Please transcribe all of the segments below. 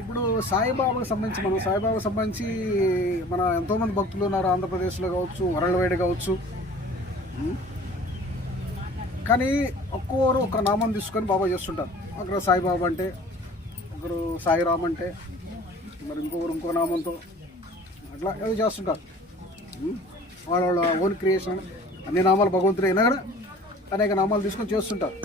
ఇప్పుడు సాయిబాబాకు సంబంధించి మన ఎంతోమంది భక్తులు ఉన్నారు, ఆంధ్రప్రదేశ్లో కావచ్చు, వరల్డ్ వైడ్ కావచ్చు. కానీ ఒక్కొక్కరు ఒక నామం తీసుకొని బాబా చేస్తుంటారు. ఒకరు సాయిబాబా అంటే, ఒకరు సాయిరామ్ అంటే, మరి ఇంకో నామంతో అట్లా ఏదో చేస్తుంటారు. వాళ్ళ ఓన్ క్రియేషన్, అన్ని నామాలు భగవంతుడు అయినా కూడా అనేక నామాలు తీసుకొని చేస్తుంటారు.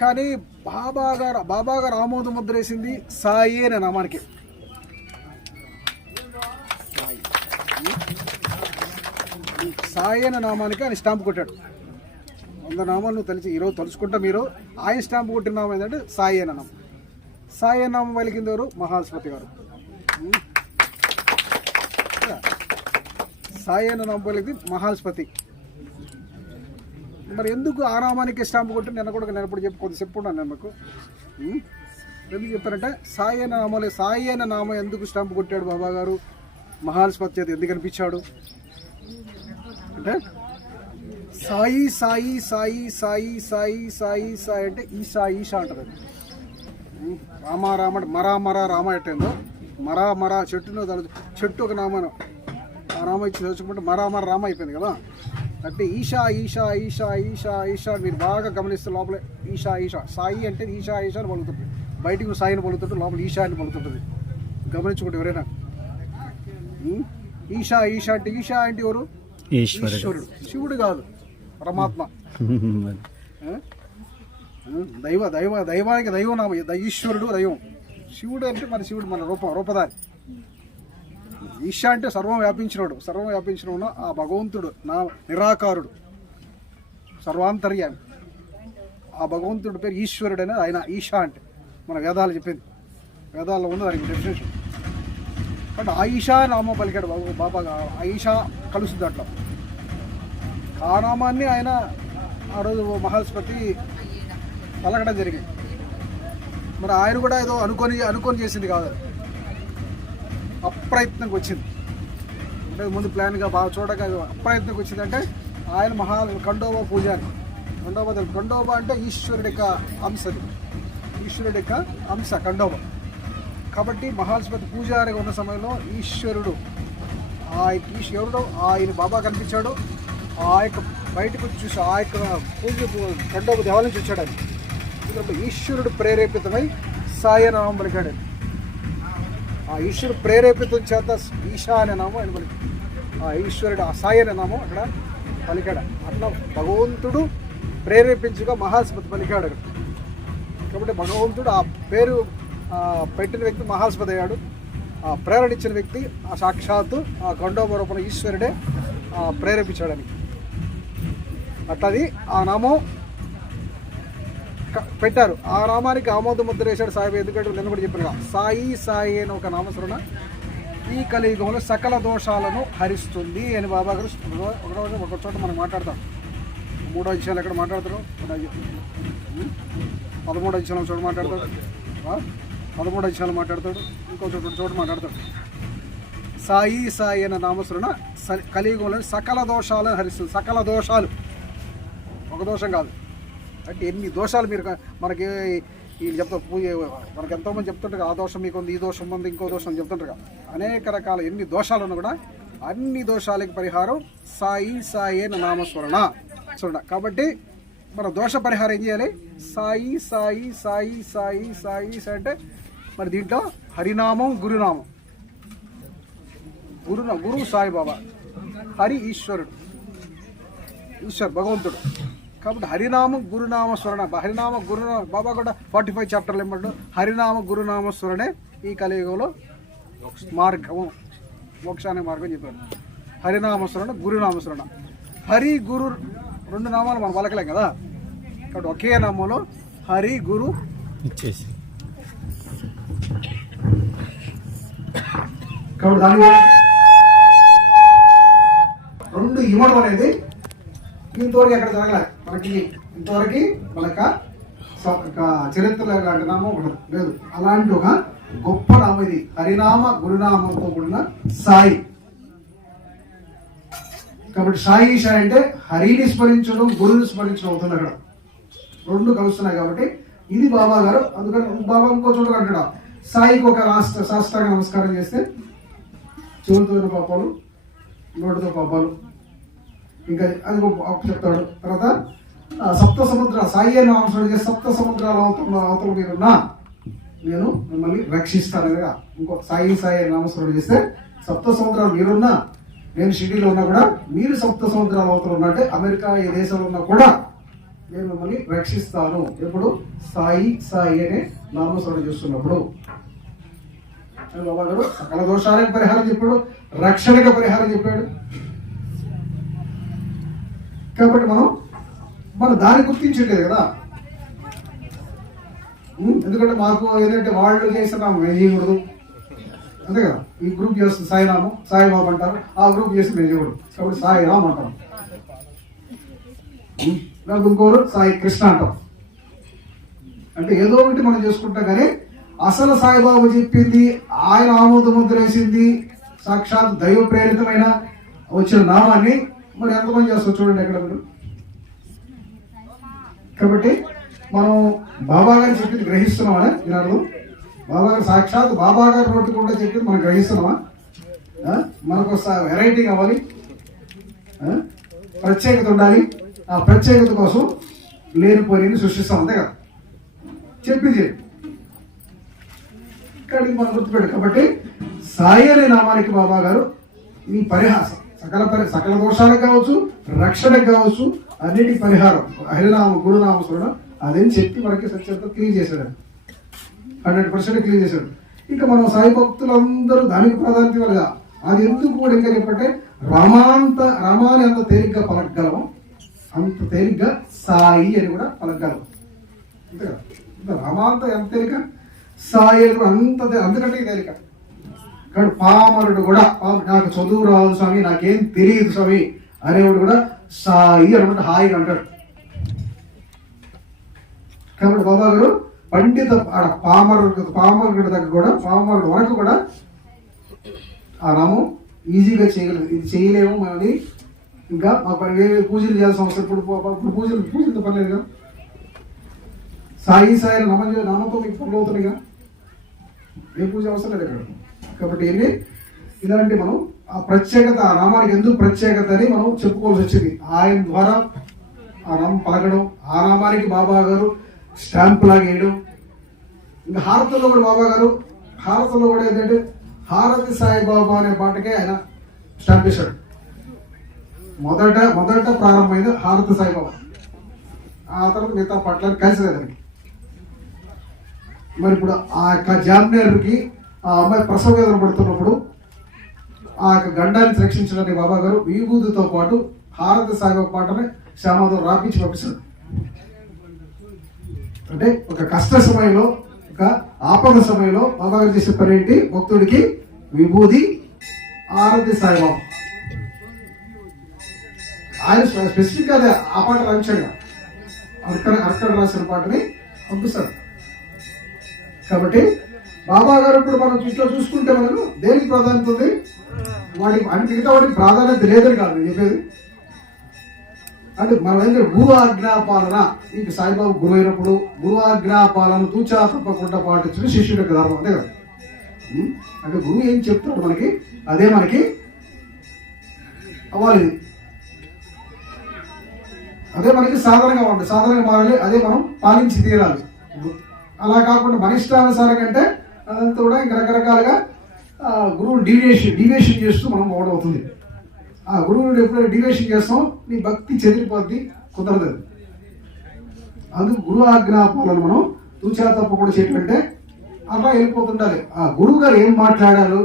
కానీ బాబా గారు ఆమోద ముద్ర వేసింది సాయి అనే నామానికి. సాయి అనే నామానికి ఆయన స్టాంప్ కొట్టాడు. 100 నామాలు తెలిసి ఈరోజు తలుచుకుంటా మీరు ఆయన స్టాంప్ కొట్టిన నామం ఏంటంటే సాయి అనే నామం. సాయి అనే నామం పలికింది ఎవరు? మహాస్పతి గారు. సాయి అనే నామం పలికింది మహాస్పతి. మరి ఎందుకు ఆ నామానికి స్టాంప్ కొట్టి నేను కొద్దిసేపు ఉన్నాను నేను మీకు. ఎందుకు చెప్పారంటే సాయి అయిన నామం ఎందుకు స్టాంప్ కొట్టాడు బాబా గారు? మహాస్పతి చేతి ఎందుకు అనిపించాడు అంటే సాయి సాయి సాయి సాయి సాయి సాయి సాయి అంటే ఈషా అంటారు. రామ అంటే మరా రామ ఎట్టేందో మరా చెట్టు ఒక నామాను ఆ రామ ఇచ్చి చదువుకుంటే మరా రామ అయిపోయింది కదా. అంటే ఈషా మీరు బాగా గమనిస్తే లోపల ఈషా సాయి అంటే ఈషా అని పలుకుతుంది. బయటికి సాయిని పలుకుతుంటే లోపల ఈషా అని పలుకుతుంటుంది. గమనించుకోండి ఎవరైనా. ఈషా అంటే ఎవరు? ఈశ్వరుడు. శివుడు కాదు, పరమాత్మ. దైవానికి దైవం నామ. ఈశ్వరుడు దైవం. శివుడు అంటే శివుడు మన రూపధారి. ఈశా అంటే సర్వం వ్యాపించినోడు ఆ భగవంతుడు, నా నిరాకారుడు, సర్వాంతర్యామి. ఆ భగవంతుడి పేరు ఈశ్వరుడు అనేది ఆయన. ఈశా అంటే మన వేదాలు చెప్పింది, వేదాల్లో ఉంది దానికి డెఫినేషన్. బట్ ఆయిషా నామం పలికాడు బాబా. ఆయిషా కలుస్తుంది అట్లా. ఆ నామాన్ని ఆయన ఆ రోజు మహాస్పతి పలకడం జరిగింది. మరి ఆయన కూడా ఏదో అనుకొని చేసింది కాదు, అప్రయత్నంగా వచ్చింది. అంటే ముందు ప్లాన్గా బాగా చూడగా అప్రయత్నంగా వచ్చిందంటే ఆయన ఖండోబా పూజారి. ఖండోబా అంటే ఈశ్వరుడి యొక్క అంశది, ఈశ్వరుడి యొక్క అంశ ఖండోబా. కాబట్టి మహాస్పతి పూజారిగా ఉన్న సమయంలో ఈశ్వరుడు ఆయన బాబా కనిపించాడు. ఆ యొక్క బయటకు వచ్చి చూసి ఆ యొక్క పూజ ఖండోబా దేవాలయం నుంచి వచ్చాడు. ఆయన ఈశ్వరుడు ప్రేరేపితమై సాయి నామం పలికాడు. ఆ ఈశ్వరుడు ప్రేరేపితం చేత ఈశా అనే నామం ఆయన పలికి. ఆ ఈశ్వరుడు ఆ సాయి అనే నామం అక్కడ పలికాడు. అట్లా భగవంతుడు ప్రేరేపించగా మహాస్పతి పలికాడు. కాబట్టి భగవంతుడు ఆ పేరు పెట్టిన వ్యక్తి మహాస్పతి అయ్యాడు. ఆ ప్రేరణ ఇచ్చిన వ్యక్తి ఆ సాక్షాత్తు ఆ ఖండోబా రూపంలో ఈశ్వరుడే ప్రేరేపించాడని. అట్లది ఆ నామం పెట్టారు. ఆ నామానికి ఆమోద ముద్ర వేశాడు సాయి. ఎందుకంటే నేను కూడా చెప్పాను, సాయి అని ఒక నామస్మరణ ఈ కలియుగంలో సకల దోషాలను హరిస్తుంది అని బాబా గారు ఒక చోట మనం మాట్లాడతాం. 3వ అధ్యాయంలో ఎక్కడ మాట్లాడతారు? 13వ అధ్యాయంలో చోట మాట్లాడతాడు. 13వ అధ్యాయంలో మాట్లాడతాడు. ఇంకో చోట మాట్లాడతాడు. సాయి అనే నామస్మరణ కలియుగంలో సకల దోషాలను హరిస్తుంది. సకల దోషాలు, ఒక దోషం కాదు. అంటే ఎన్ని దోషాలు మీరు మనకి వీళ్ళు చెప్తారు, మనకి ఎంతోమంది చెప్తుంటారు ఆ దోషం మీకు ఉంది, ఈ దోషం ఉంది, ఇంకో దోషం చెప్తుంటారు. అనేక రకాల ఎన్ని దోషాలు ఉన్నా కూడా అన్ని దోషాలకి పరిహారం సాయి అనే నామస్మరణ. కాబట్టి మన దోష పరిహారం ఏం చేయాలి? సాయి అంటే మరి దీంట్లో హరినామం, గురునామం. గురు సాయిబాబా, హరి ఈశ్వరుడు, భగవంతుడు. కాబట్టి హరినామ గురునామ స్మరణ, బాబా కూడా 45 చాప్టర్లు ఏమంటాడు? హరినామ గురునామ స్మరణే ఈ కలియుగంలో మార్గము, మోక్షానికి మార్గం చెప్పాడు. హరినామ స్మరణ, గురునామ స్మరణ. హరి గురు 2 నామాలు మనం పలకలేం కదా. కాబట్టి ఒకే నామంలో హరి గురు ఇచ్చేసి కాబట్టి దాని 2 ఇవ్వడం అనేది ఇంతవరకు ఎక్కడ జరగలే మనకి. ఇంతవరకు మనక చరిత్రలో ఇలాంటి నామం ఒకటి లేదు. అలాంటి ఒక గొప్ప నామం ఇది, హరినామ గురునామంతో కూడిన సాయి. కాబట్టి సాయి అంటే హరిని స్మరించడం, గురుని స్మరించడం అవుతుంది. అక్కడ 2 కలుస్తున్నాయి. కాబట్టి ఇది బాబా గారు. అందుకని బాబా ఇంకో చోట అంటాడు, సాయికి ఒక సాష్టాంగ నమస్కారం చేస్తే చెవులతో పాపాలు, నోటితో పాపాలు, ఇంకా అది చెప్తాడు. తర్వాత సప్త సముద్ర సాయి నామస్మరణ చేసి సప్త సముద్రాల అవతల మీరున్నా నేను మిమ్మల్ని రక్షిస్తానగా. ఇంకో సాయి నామస్మరణ చేస్తే సప్త సముద్రాలు మీరున్నా, నేను షిరిడీలో ఉన్నా కూడా మీరు సప్త సముద్రాల అవతల ఉన్నా అంటే అమెరికా ఏ దేశంలో ఉన్నా కూడా నేను మిమ్మల్ని రక్షిస్తాను. ఎప్పుడు సాయి అనే నామస్మరణ చేస్తున్నప్పుడు. బాబా గారు సకల దోషాలకు పరిహారం చెప్పాడు, రక్షణకు పరిహారం చెప్పాడు. కాబట్టి మనం దాన్ని గుర్తించట్లేదు కదా. ఎందుకంటే మాకు ఏంటంటే వాళ్ళు చేసిన మేము చేయకూడదు అంతే కదా. ఈ గ్రూప్ చేస్తుంది సాయినామం, సాయిబాబు అంటారు, ఆ గ్రూప్ చేస్తే మేము చేయకూడదు. కాబట్టి సాయిరామ్ అంటాం, ఇంకోరు సాయి కృష్ణ అంటాం. అంటే ఏదో ఒకటి మనం చేసుకుంటాం. కానీ అసలు సాయిబాబు చెప్పింది, ఆయన ఆమోద ముద్ర వేసింది, సాక్షాత్ దైవ ప్రేరితమైన వచ్చిన నామాన్ని మరి ఎంతమంది చేస్తారు చూడండి ఎక్కడ మీరు. కాబట్టి మనం బాబా గారు చెప్పింది గ్రహిస్తున్నామా ఈనాడు? బాబా గారు సాక్షాత్ బాబా గారు నోటుకుంటే చెప్పింది మనం గ్రహిస్తున్నామా? మనకు వెరైటీ కావాలి, ప్రత్యేకత ఉండాలి. ఆ ప్రత్యేకత కోసం లేనిపోయిన సృష్టిస్తాం అంతే కదా. చెప్పింది ఇక్కడికి మనం గుర్తుపెట్టు. కాబట్టి సాయి అనే నామానికి బాబా గారు ఈ పరిహాసం సకల దోషాలకు కావచ్చు, రక్షణకు కావచ్చు, అన్నిటికీ పరిహారం హరినామం, గురునామం చూడడం అదేం చెప్పి మనకి సత్యంతో క్లియర్ చేశాడు. 100% క్లియర్ చేశాడు. ఇంకా మనం సాయి భక్తులందరూ దానికి ప్రాధాన్యత ఇవ్వగా అది ఎందుకు కూడా ఇంకా చెప్పంటే రామాని అంత తేలిగ్గా పలకగలము, అంత తేలిగ్గా సాయి అని కూడా పలకగలం అంతే కదా. రామాంత ఎంత తేలిక, సాయి అని కూడా అందుకంటే తేలిక. కానీ పామరుడు కూడా నాకు చదువు రాదు స్వామి, నాకేం తెలియదు స్వామి అనేవాడు కూడా సాయి అనమాట హాయి అంటాడు. కాబట్టి బాబా గారు పండిత పామరుడు దగ్గర కూడా, పామరుడు వరకు కూడా ఆ నామం ఈజీగా చేయగలదు. ఇది చేయలేము మనది. ఇంకా మాకు వేరే పూజలు చేయాల్సిన అవసరం ఇప్పుడు పూజలతో పర్లేదు కదా. సాయి నామంతో మీకు పనులు అవుతున్నాయిగా, ఏ పూజ అవసరం లేదు ఇక్కడ. కాబట్టి ఇలాంటి మనం ఆ ప్రత్యేకత, ఆ నామానికి ఎందుకు ప్రత్యేకత అని మనం చెప్పుకోవాల్సి వచ్చింది. ఆయన ద్వారా ఆ నామం పలకడం, ఆ నామానికి బాబా గారు స్టాంప్ లాగా వేయడం. ఇంకా హారతుల్లో కూడా బాబా గారు హారతుల్లో కూడా ఏంటంటే హారతి సాయిబాబా అనే పాటకే ఆయన స్టాంప్ వేశాడు. మొదట ప్రారంభమైంది హారతి సాయిబాబా, ఆ తర్వాత మిగతా పాటలు కలిసి దానికి. మరి ఇప్పుడు ఆ యొక్క జామ్నేర్కి ఆ అమ్మాయి ప్రసవ వేదన పడుతున్నప్పుడు ఆ యొక్క గండాన్ని రక్షించడానికి బాబా గారు విభూతితో పాటు హారతి సాయిబాబా పాటని శ్యామాధవ్ రాపించి పంపిస్తాడు. అంటే ఒక కష్ట సమయంలో, ఒక ఆపద సమయంలో బాబా గారు చేసే పని ఏంటి? భక్తుడికి విభూతి, హారతి సాయిబాబా. ఆయన స్పెసిఫిక్ గా ఆ పాట రాయించాడు, అక్కడ రాసిన పాటని పంపిస్తాడు. కాబట్టి బాబా గారు ఇప్పుడు మనం ఇట్లా చూసుకుంటే మనకు దేనికి ప్రాధాన్యత ఉంది? మిగతా వాడికి ప్రాధాన్యత లేదని కాదు నేను చెప్పేది. అంటే మనం ఏంటంటే గురు ఆజ్ఞాపాలన, ఇంక సాయిబాబు గురువు అయినప్పుడు గురు ఆజ్ఞాపాలన తూచా తప్పకుండా పాటించడం శిష్యుడి యొక్క ధర్మం అంతే కదా. అంటే గురువు ఏం చెప్తాడు మనకి అదే మనకి అవ్వాలి, అదే మనకి సాధనగా ఉంటుంది, సాధనగా మారాలి, అదే మనం పాలించి తీరాలి. అలా కాకుండా మన ఇష్టానుసారంగా అంటే అదంతా కూడా ఇంకా రకరకాలుగా గురువుని డీవియేషన్ చేస్తూ మనం పోవడం అవుతుంది. ఆ గురువుని ఎప్పుడైనా డీవియేషన్ చేస్తాం నీ భక్తి చెదిరిపోద్ది, కుదరదు. అందుకు గురు ఆజ్ఞాపాలను మనం తూచా తప్పకుండా చేయటంటే అలా వెళ్ళిపోతుండాలి. ఆ గురువు గారు ఏం మాట్లాడారు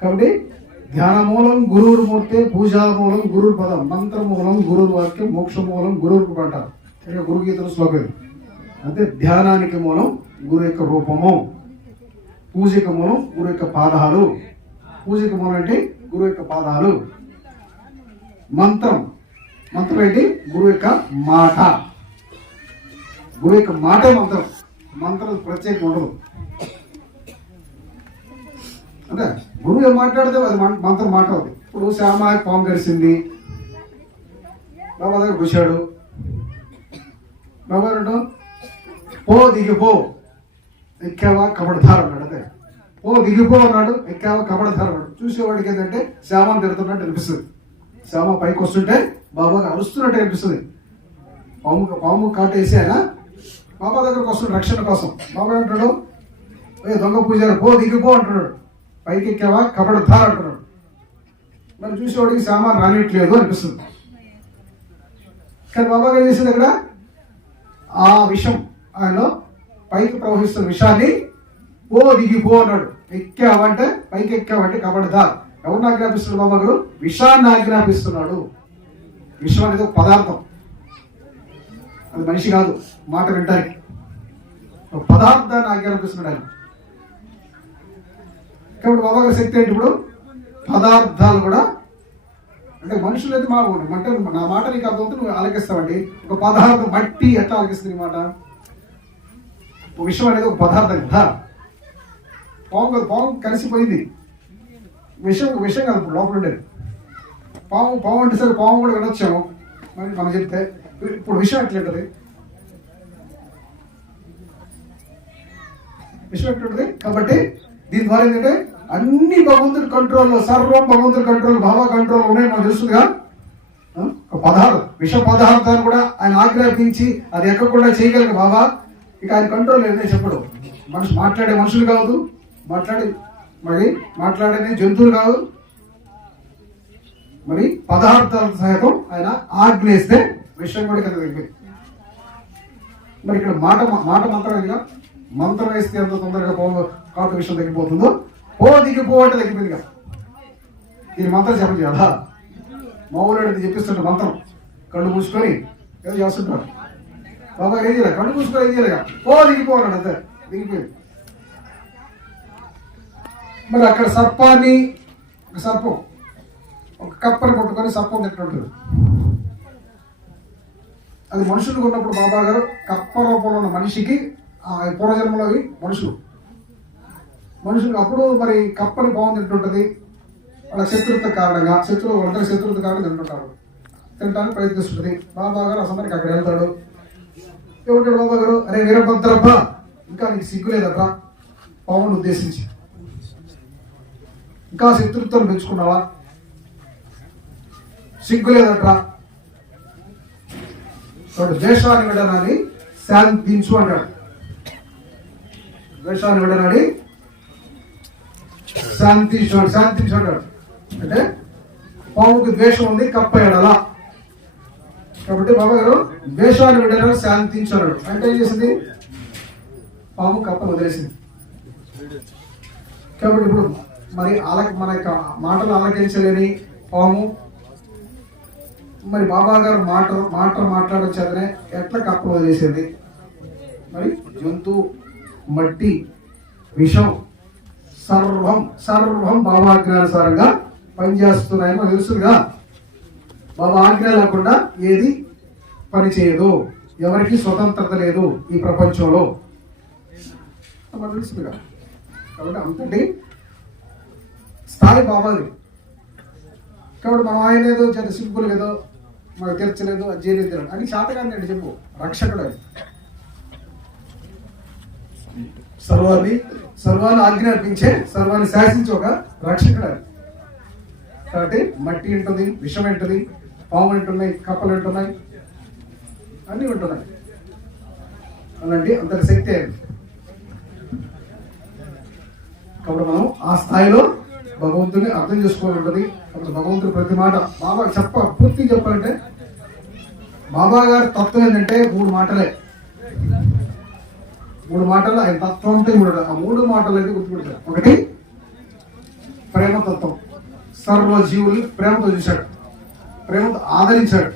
కాబట్టి ధ్యాన మూలం గురువురు మూర్తే, పూజా మూలం గురువు పదం, మంత్ర మూలం గురువు వాక్యం, మోక్ష మూలం గురువుకు అంటారు. ఇక గురు గీతల శ్లోకం అంటే ధ్యానానికి మూలం గురు యొక్క రూపము, పూజకి మూలం గురు యొక్క పాదాలు, పూజకి మూలం అంటే గురువు యొక్క పాదాలు, మంత్రం ఏంటి? గురువు యొక్క మాట, గురువు యొక్క మాటే మంత్రం, మంత్రం ప్రత్యేకం ఉండదు. అంటే గురువు ఏం మాట్లాడితే అది మంత్రం మాట అవుతుంది. ఇప్పుడు శ్యామ పాము గడిచింది, బాబా దగ్గర కూర్చాడు, బాబా అంటాం పో దిగిపో, ఎక్కావా కబడధార అన్నాడు. అదే పో దిగిపో అన్నాడు, ఎక్కావా కబడధార అన్నాడు. చూసేవాడికి ఏంటంటే శ్యామను తిడుతున్నట్టు అనిపిస్తుంది. శ్యామ పైకి వస్తుంటే బాబాగా అరుస్తున్నట్టు అనిపిస్తుంది. పాము కాటేసి ఆయన బాబా దగ్గరకు వస్తున్నాడు రక్షణ కోసం. బాబా అంటాడు, ఏ దొంగ పూజారు పో దిగిపో అంటున్నాడు. పైకి ఎక్కావా కబడధార అంటున్నాడు. మరి చూసేవాడికి శ్యామ రానిట్లేదు అనిపిస్తుంది. కానీ బాబా ఏం చేసింది అక్కడ, ఆ విషం ఆయన పైకి ప్రవహిస్తున్న విషాన్ని పో దిగిపో అన్నాడు. ఎక్కావంటే పైకి ఎక్కావంటే కబడధార్. ఎవరిని ఆజ్ఞాపిస్తున్నాడు బాబా గారు? విషాన్ని ఆజ్ఞాపిస్తున్నాడు. విషం అనేది ఒక పదార్థం, అది మనిషి కాదు మాట వింటానికి. ఒక పదార్థాన్ని ఆజ్ఞాపిస్తున్నాడు ఆయన. కాబట్టి బాబా గారి శక్తి ఏంటి? ఇప్పుడు పదార్థాలు కూడా అంటే మనుషులు అయితే మా అంటే నా మాట నీకు అర్థమవుతుంది, నువ్వు ఆలకిస్తావండి. ఒక పదార్థం మట్టి ఎట్లా ఆలకిస్తుంది నీ మాట? విషయం అనేది ఒక పదార్థం కదా. పాము కలిసిపోయింది. విషయం కాదు ఇప్పుడు లోపల ఉండేది. పాము అంటే సరే పాము కూడా వినొచ్చాము మరి మనం చెప్తే. ఇప్పుడు విషయం ఎట్లుంటది? విషయం ఎట్లుంటది? కాబట్టి దీని ద్వారా ఏంటంటే అన్ని భగవంతుడి కంట్రోల్లో, సర్వం భగవంతుడి కంట్రోల్, భావ కంట్రోల్ ఉన్నాయి మనకు తెలుస్తుందిగా. పదార్థం విష పదార్థాలు కూడా ఆయన ఆజ్ఞాపించి అది ఎక్కకుండా చేయగలిగిన బాబా. ఇక ఆయన కంట్రోల్ ఏంటంటే చెప్పడు. మాట్లాడే మనుషులు కాదు, మాట్లాడే జంతువులు కాదు, మరి పదార్థాల సహితం ఆయన ఆజ్ఞేస్తే విషయం కూడా కదా తగ్గిపోయింది. మరి ఇక్కడ మాట మంత్రమేగా. మంత్రం వేస్తే ఎంత తొందరగా కాటు విషయం తగ్గిపోతుందో ఓ దిగిపో అంటే తగ్గిపోయింది కదా. దీని మంత్రం చెప్పండి కదా. మామూలు చెప్పిస్తుంటారు మంత్రం, కళ్ళు మూసుకొని ఏదో చేస్తుంటారు. బాబా ఏం చేయలే, కళ్ళు మూసుకొని ఏం చేయలేక ఓ దిగిపో అన్నాడు, అంతే దిగిపోయింది. మరి అక్కడ సర్పాన్ని, ఒక సర్పం ఒక కప్పని కొట్టుకొని సర్పం తిట్టుంటుంది. అది మనుషులు ఉన్నప్పుడు బాబా గారు కప్ప రూపంలో ఉన్న మనిషికి పూర్వజన్మలో మనుషులు అప్పుడు మరి కప్పని పాము తింటుంటది. వాళ్ళ శత్రుత్వ కారణంగా శత్రుత్వ కారణంగా తింటుంటారు. తినడానికి ప్రయత్నిస్తుంటది. బాబా గారు అసలు అక్కడ వెళ్తాడు. ఏమంటాడు బాబా గారు? అరే వీరభద్రప్ప, ఇంకా నీకు సిగ్గు లేదట్రా పామును ఉద్దేశించి, ఇంకా శత్రుత్వం పెంచుకున్నావా? సిగ్గు లేదట్రా. ద్వేషాన్ని విడనాన్ని శాంతించు అంటాడు. ద్వేషాన్ని విడనాన్ని శాంతించు అంటాడు. అంటే పాముకి ద్వేషం ఉంది, కప్ప ఎడలా. కాబట్టి బాబా గారు ద్వేషాన్ని విడనాన్ని శాంతించు అన్నాడు. అంటే ఏం చేసింది? పాము కప్పను వదిలేసింది. కాబట్టి ఇప్పుడు మరి మన యొక్క మాటలు ఆలకించలేని పాము మరి బాబా గారు మాట మాట్లాడొచ్చదనే ఎట్లా కప్ప వదిలేసేది? మరి జంతువు, మట్టి, విషం సర్వం బాబా ఆజ్ఞానుసారంగా పనిచేస్తున్నాయని మనకు తెలుసుగా. బాబా ఆజ్ఞ లేకుండా ఏది పని చేయదు, ఎవరికి స్వతంత్రత లేదు ఈ ప్రపంచంలో మనకు తెలుసుగా. కాబట్టి అంతటి స్థాయి బాబాది. కాబట్టి మనం ఆయన ఏదో చాలా సింపుల్ ఏదో మనకు తీర్చలేదు, అది చేయలేదు అని శాతకాన్ని అంటే చెప్పు. రక్షకుడు అది, సర్వాన్ని ఆజ్ఞాపించే, సర్వాన్ని శాసించే ఒక రక్షకుడు అది. కాబట్టి మట్టి ఉంటుంది, విషం ఉంటుంది, పాము ఉంటున్నాయి, కప్పలు ఉంటున్నాయి, అన్నీ ఉంటున్నాయి. అలాంటి అంతటి శక్తి అది. కాబట్టి మనం ఆ స్థాయిలో భగవంతుని అర్థం చేసుకోవాలి ఉంటుంది. అప్పుడు భగవంతుడు ప్రతి మాట బాబా పూర్తి చెప్పాలంటే బాబా గారి తత్వం ఏంటంటే మూడు మాటలు ఆయన తత్వం అంటే ఆ మూడు మాటలు అయితే గుర్తుపెడతారు. ఒకటి ప్రేమతత్వం, సర్వ జీవుల్ని ప్రేమతో చూశాడు, ప్రేమతో ఆదరించాడు.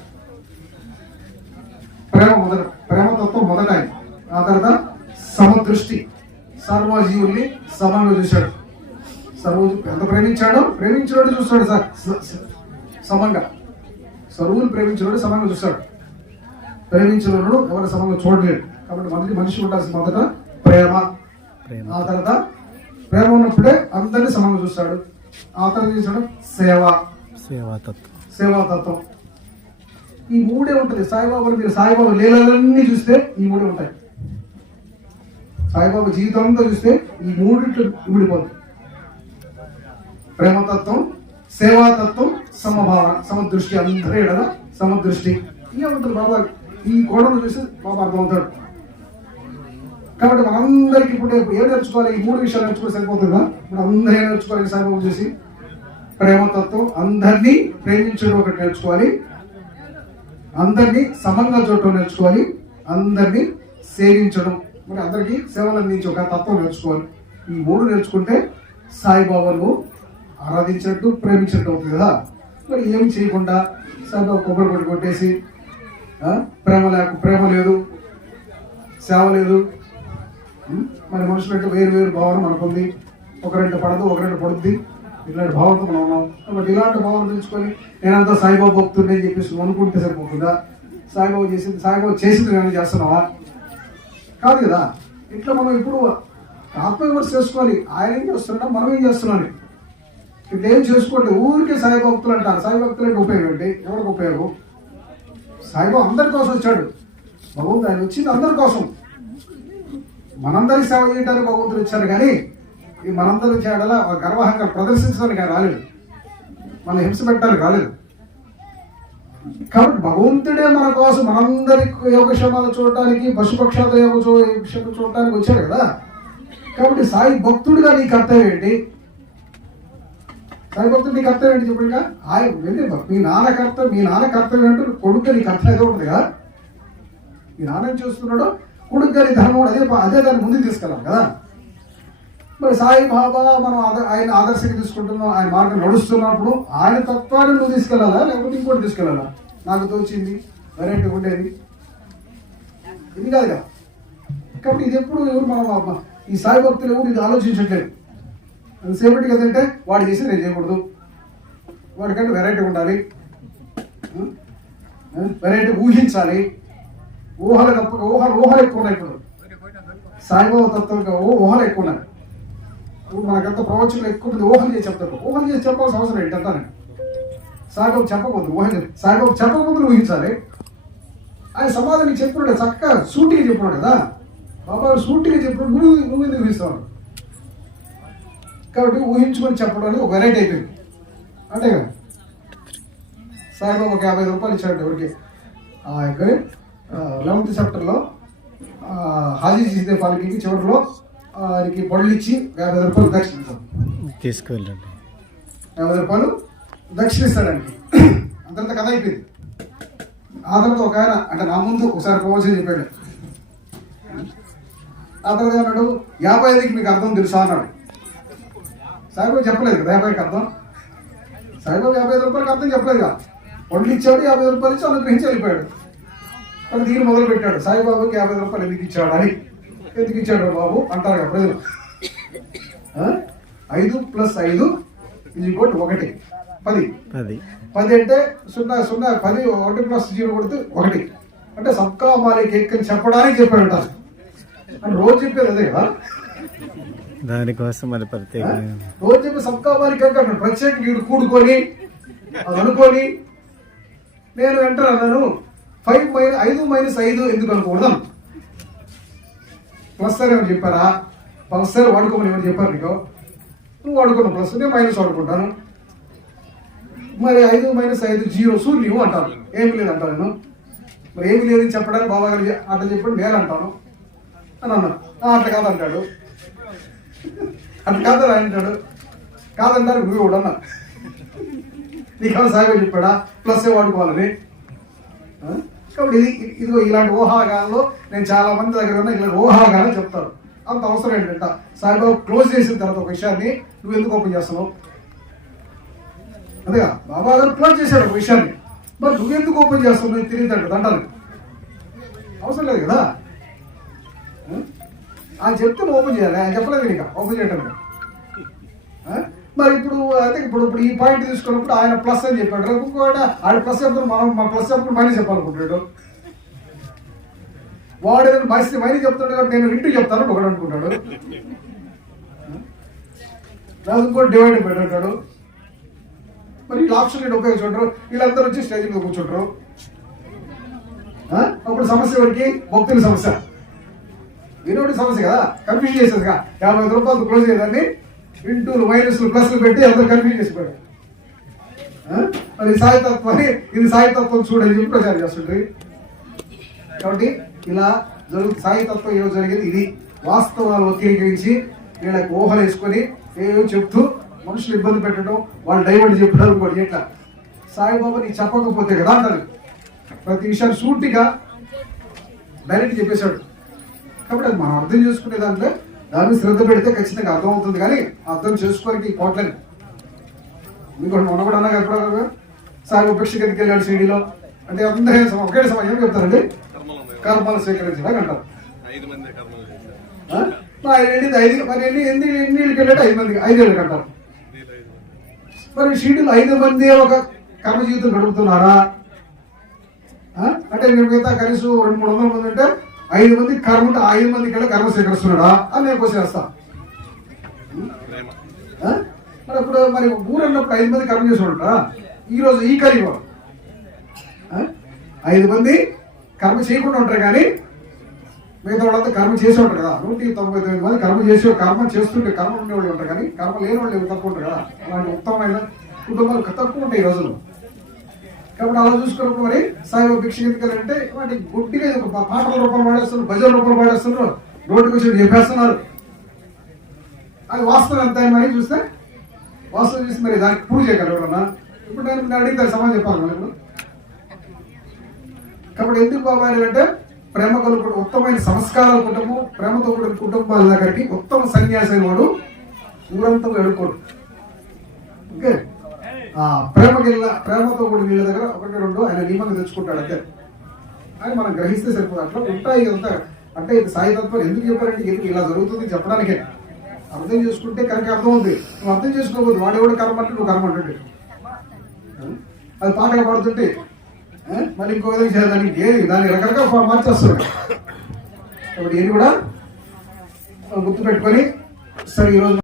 ప్రేమతత్వం మొదట ఆయన. ఆ తర్వాత సమదృష్టి, సర్వ జీవుల్ని సమంగా చూశాడు. ఎంత ప్రేమించినోడు చూస్తాడు సార్ సమంగా. సర్వులు ప్రేమించినోడు సమంగా చూస్తాడు. ప్రేమించినోడు ఎవరి సమంగా చూడలేడు. కాబట్టి మనిషి ఉండాల్సిన మొదట ప్రేమ. ఆ తర్వాత ప్రేమ ఉన్నప్పుడే అందరినీ సమంగా చూస్తాడు. ఆ తర్వాత చూస్తాడు సేవాతత్వం. ఈ మూడే ఉంటుంది సాయిబాబాలు. మీరు సాయిబాబా లీలలన్నీ చూస్తే ఈ మూడే ఉంటాయి. సాయిబాబా జీవితం అంతా చూస్తే ఈ మూడింట్లు ఇమిడిపోతుంది. ప్రేమతత్వం, సేవాతత్వం, సమభావన, సమదృష్టి. అందరూ కదా సమదృష్టి ఏమంటారు బాబా. ఈ కోణంలో చూస్తే బాబా అర్థమవుతాడు. కాబట్టి మనందరికీ ఇప్పుడు ఏం నేర్చుకోవాలి? ఈ 3 విషయాలు నేర్చుకోవాలి సరిపోతుందా? ఇప్పుడు అందరూ ఏం నేర్చుకోవాలి? సాయిబాబు చూసి ప్రేమతత్వం, అందరినీ ప్రేమించడం ఒకటి నేర్చుకోవాలి, అందరినీ సమంగా చూడటం నేర్చుకోవాలి, అందరినీ సేవించడం, మరి అందరికీ సేవలు అందించి ఒక తత్వం నేర్చుకోవాలి. ఈ 3 నేర్చుకుంటే సాయిబాబాను ఆరాధించినట్టు, ప్రేమించినట్టు అవుతుంది కదా. మరి ఏమి చేయకుండా సాయిబాబా కొబ్బరి కొట్టేసి ప్రేమ లేదు, సేవ లేదు, మరి మనుషులంటే వేరు భావన మనకుంది. ఒకరింటి పడదు, ఒకరింటి పడుద్ది, ఇలాంటి భావనతో మనం ఉన్నాం. కాబట్టి ఇలాంటి భావన తెలుసుకొని నేనంతా సాయిబాబా భక్తుడిని అని చెప్పేసి అనుకుంటే సరిపోతుందా? సాయిబాబా చేసింది నేను చేస్తున్నావా? కాదు కదా. ఇట్లా మనం ఇప్పుడు ఆత్మవిమర్శ చేసుకోవాలి. ఆయన ఏం చేస్తున్నా, మనం ఏం చేస్తున్నాను. ఇట్లా ఏం చేసుకోండి. ఊరికే సాయి భక్తులు అంటారు. సాయి భక్తులు అంటే ఉపయోగం ఏంటి? ఎవరికి ఉపయోగం? సాయిబాబా అందరి కోసం వచ్చాడు. భగవంతుడు ఆయన వచ్చింది అందరి కోసం, మనందరి సేవ చేయడానికి భగవంతుడు వచ్చారు. కానీ ఈ మనందరి చేయడలా గర్వహంగా ప్రదర్శించడానికి ఆయన రాలేదు, మన హింస పెట్టడానికి రాలేదు. కాబట్టి భగవంతుడే మన కోసం మనందరి యోగక్షేమాలు చూడటానికి, పశుపక్షాల యోగక్షేమం చూడటానికి వచ్చాడు కదా. కాబట్టి సాయి భక్తుడిగా నీ కర్తవ్యం ఏంటి? సాయి భక్తుడు నీ కర్తవ్యం ఏంటి చెప్పండి. ఆయన మీ నాన్న కర్తవ్యం అంటూ కొడుకు నీ కర్తవ్యం ఉంటుంది కదా. మీ నాన్న చూస్తున్నాడు, కొడుకు గారి ధర్మం అదే దాన్ని ముందుకు తీసుకెళ్ళాలి కదా. మరి సాయి బాబా మనం ఆయన ఆదర్శంగా తీసుకుంటున్నాం, ఆయన మార్గం నడుస్తున్నప్పుడు ఆయన తత్వాన్ని నువ్వు తీసుకెళ్ళాలా, లేకపోతే ఇంకోటి తీసుకెళ్ళాలా? నాకు తోచింది వెరైటీ ఉండేది ఇది కాదు కదా. కాబట్టి ఇది ఎప్పుడు ఎవరు మనం ఈ సాయి భక్తులు ఎవరు ఇది ఆలోచించట్లేదు. అంతసేపటి కదంటే వాడు చేసి నేను చేయకూడదు, వాడికంటే వెరైటీ ఉండాలి, వెరైటీ ఊహించాలి. ఊహలు ఎక్కువ ఉన్నాయి. ఇప్పుడు సాయిబాబా తత్వంగా ఊహలు ఎక్కువ ఉన్నాయి. మనకంత ప్రవచనలు ఎక్కువ మంది ఊహలు చేసి చెప్తారు. ఊహలు చేసి చెప్పాల్సిన అవసరం ఏంటంటే సాయిబాబు చెప్పకూడదు. సాయిబాబు చెప్పకూడదు ఊహించాలి. ఆయన సమాధానం చెప్పినాడు, చక్కగా సూటిగా చెప్పినాడు కదా. బాబా సూటిగా చెప్పినాడు, నువ్వు ఎందుకు ఊహిస్తావు? కాబట్టి ఊహించుకొని చెప్పడం అనేది ఒక వెరైటీ అయిపోయింది అంటే కదా. సాయిబాబా ఒక 50 రూపాయలు ఇచ్చాడు ఎవరికి? ఆ యొక్క 11th చాప్టర్లో హాజీ చేసే పాలకి చివరిలో ఆయనకి పళ్ళు ఇచ్చి 50 రూపాయలు దక్షిణ తీసుకెళ్ళండి. 50 రూపాయలు దక్షిణ ఇస్తాడండి. అంతంత కథ అయిపోయింది. ఆ తర్వాత ఒక ఆయన అంటే నా ముందు ఒకసారి ప్రవచనం చెప్పాడు. ఆ తర్వాత అన్నాడు 55కి మీకు అర్థం తెలుసా అన్నాడు. సాయిబాబు చెప్పలేదు కదా 50కి అర్థం. సాయిబాబు 55 రూపాయలకి అర్థం చెప్పలేదు కదా. పళ్ళు ఇచ్చాడు, 50 రూపాయలు ఇచ్చి అనుగ్రహించి వెళ్ళిపోయాడు. కానీ దీన్ని మొదలు పెట్టాడు, సాయిబాబుకి 50 రూపాయలు ఎందుకు ఇచ్చాడు అని. ఎందుకు ఇచ్చాడు బాబు అంటారు కదా ప్రజలు. 5 + 5 = 1 10 అంటే 0 0 10 1 + 0 కొడితే 1 అంటే సబ్కా మాలిక్ ఏక్ అని చెప్పడానికి చెప్పాడు అంటారు. అని రోజు చెప్పేది అదే కదా. దానికోసం మరి ప్రత్యేక రోజు చెప్పి సబ్కా మాలిక్ ఏక్ అంటాడు. ప్రత్యేకంగా వీడు కూడుకొని అది అనుకొని నేను వెంటనే అన్నాను 5 - 5 ఎందుకు అనుకూడదు? ప్లస్ అని ఏమని చెప్పారా? ప్లస్ వాడుకోమని ఏమని చెప్పారు నీకు? నువ్వు వాడుకున్నావు ప్లస్, నేను మైనస్ వాడుకుంటాను. మరి 5 - 5 0 శూన్యం అంటాను. ఏమి లేదు అంటాను నేను. మరి ఏమి లేదని చెప్పడానికి బాబా గారు అట్లా చెప్పండి నేను అంటాను అని అన్నాను. అట్లా కాదంటాడు. అట్లా కాదని అంటాడు. కాదంటారు నువ్వు కూడా అన్నా. నీకేమో సాయిగా చెప్పాడా ప్లస్ వాడుకోవాలని? కాబట్టి ఇదిగో ఇలాంటి ఊహాగానంలో నేను చాలా మంది దగ్గర ఉన్నా ఇలాంటి ఊహాగానం చెప్తారు. అంత అవసరం ఏంటంట. సాయిబాబు క్లోజ్ చేసిన తర్వాత ఒక విషయాన్ని నువ్వు ఎందుకు ఓపెన్ చేస్తున్నావు? అదేగా బాబా గారు క్లోజ్ చేశాడు ఒక విషయాన్ని, మరి నువ్వెందుకు ఓపెన్ చేస్తావు? నువ్వు తిరిగితాడు అంటాను. అవసరం లేదు కదా. ఆయన చెప్తే నువ్వు ఓపెన్ చేయాలి. ఆయన చెప్పలేదు ఇక ఓపెన్ చేయటం. మరి ఇప్పుడు ఈ పాయింట్ తీసుకున్నప్పుడు ఆయన ప్లస్ అని చెప్పాడు. ఇంకోటి ఆయన ప్లస్ చెప్తాడు, మన ప్లస్ చెప్తాడు మైనస్ చెప్పాలనుకుంటాడు. వాడు ఏదైనా మైనస్ చెప్తాడు కాబట్టి నేను ఇంటూ చెప్తాను ఒకడు అనుకుంటాడు. ఇంకోటి డివైడ్ పెట్టాడు. మరి వీళ్ళు ఆప్షన్ ఏంటి ఉపయోగించుకుంటారు? వీళ్ళందరూ వచ్చి స్టేజ్ మీద కూర్చుంటారు. అప్పుడు సమస్య ఎవరికి? భక్తుల సమస్య. వినోడి సమస్య కదా, కన్ఫ్యూజ్ చేసేదిగా 50 రూపాయలు క్లోజ్ అయ్యేదాన్ని ఇంటూలు మైనస్లు ప్లస్లు పెట్టి అందరూ కన్ఫ్యూజ్ చేసిపోయాడు. మరి సాయితత్వాన్ని ఇది సాయితత్వం చూడని చెప్పి ప్రచారం చేస్తుండ్రి. కాబట్టి ఇలా సాయితత్వం ఈరోజు జరిగేది ఇది. వాస్తవాలు వక్రీకరించి వీళ్ళకి ఊహలు వేసుకొని ఏవో చెప్తూ మనుషులు ఇబ్బంది పెట్టడం, వాళ్ళు డైవర్ట్ చెప్పడం కూడా ఎట్లా సాయిబాబా నీకు చెప్పకపోతే కదా అంటారు. ప్రతి విషయాన్ని సూటిగా డైరెక్ట్ చెప్పేశాడు. కాబట్టి అది మనం అర్థం చేసుకునే దాంట్లో దాన్ని శ్రద్ధ పెడితే ఖచ్చితంగా అర్థం అవుతుంది. కానీ అర్థం చేసుకోవడానికి ఈ కోట్లని మీకు మొన్న కూడా అన్నా ఎప్పుడో సాయి భిక్ష గదికి వెళ్ళాడు షిరిడీలో అంటే అందరూ ఒకే సమయం చెప్తారండి కర్మలు స్వీకరించడానికి అంటారు. ఆయన వెళ్ళింది 5 మరి ఎన్ని వెళ్ళాడు 5 మందికి 5 ఏళ్ళకి అంటారు. మరి షిరిడీలో 5 మంది ఒక కర్మ జీవితం గడుపుతున్నారా అంటే నేను మిగతా కనీసం 200-300 మంది అంటే 5 మంది కర్మ ఉంటే 5 మందికి వెళ్ళి కర్మ స్వీకరిస్తున్నాడా అని నేను క్వశ్చన్ వేస్తా. మరి ఇప్పుడు మరి ఊరు అన్నప్పుడు 5 మంది కర్మ చేసి ఉంటారా? ఈరోజు ఈ కలియుగం 5 మంది కర్మ చేయకుండా ఉంటారు కానీ మిగతా వాళ్ళంతా కర్మ చేసి ఉంటారు కదా. 199 మంది కర్మ చేసి కర్మ చేస్తుంటే కర్మ ఉండేవాళ్ళు ఉంటారు కానీ కర్మ లేని వాళ్ళు తక్కువ ఉంటారు కదా. అలాంటి ఉత్తమమైన కుటుంబాలు తక్కువ ఉంటాయి ఈ రోజులు. కాబట్టి అలా చూసుకున్నప్పుడు మరి సాయిబాబా భిక్ష ఎందుకంటే వాటి గుడ్డిగా పాటల రూపంలో వాడేస్తున్నారు, భజన రూపంలో వాడేస్తున్నారు, రోడ్డుకు వచ్చి చెప్పేస్తున్నారు. అది వాస్తవం ఎంత మరి చూస్తే వాస్తవం చూసి మరి దానికి ప్రూవ్ చేయగలరు ఎవరన్నా. ఇప్పుడు నేను అడిగితే సమాజం చెప్పాలి మనం ఇప్పుడు. కాబట్టి ఎందుకు బాబా అంటే ప్రేమ కలుగు ఉత్తమైన సంస్కారాల కుటుంబం, ప్రేమతో కూడిన కుటుంబాల దగ్గరికి ఉత్తమ సన్యాసి వాడు ఊరంతా ఎడుకోడు. ఓకే, ప్రేమతో కూడిన వీళ్ళ దగ్గర 1-2 ఆయన నియమంగా తెచ్చుకుంటాడు అంతే. అని మనం గ్రహిస్తే సరిపోదు. అట్లా ఉంటాయి అంతా. అంటే ఇది సాయితత్వాలు ఎందుకు చెప్పారంటే ఎందుకు ఇలా జరుగుతుంది చెప్పడానికే. అర్థం చేసుకుంటే కనుక అర్థం అవుతుంది. నువ్వు అర్థం చేసుకోవద్దు వాడేవాడు కర్మ అంటే నువ్వు కర్మ అంటుంటే అది పాటగా పడుతుంటే మళ్ళీ ఇంకో విధంగా చేయడానికి ఏది దాన్ని రకరకాల మార్చేస్తుంది. కాబట్టి ఏది కూడా గుర్తుపెట్టుకొని సరే ఈరోజు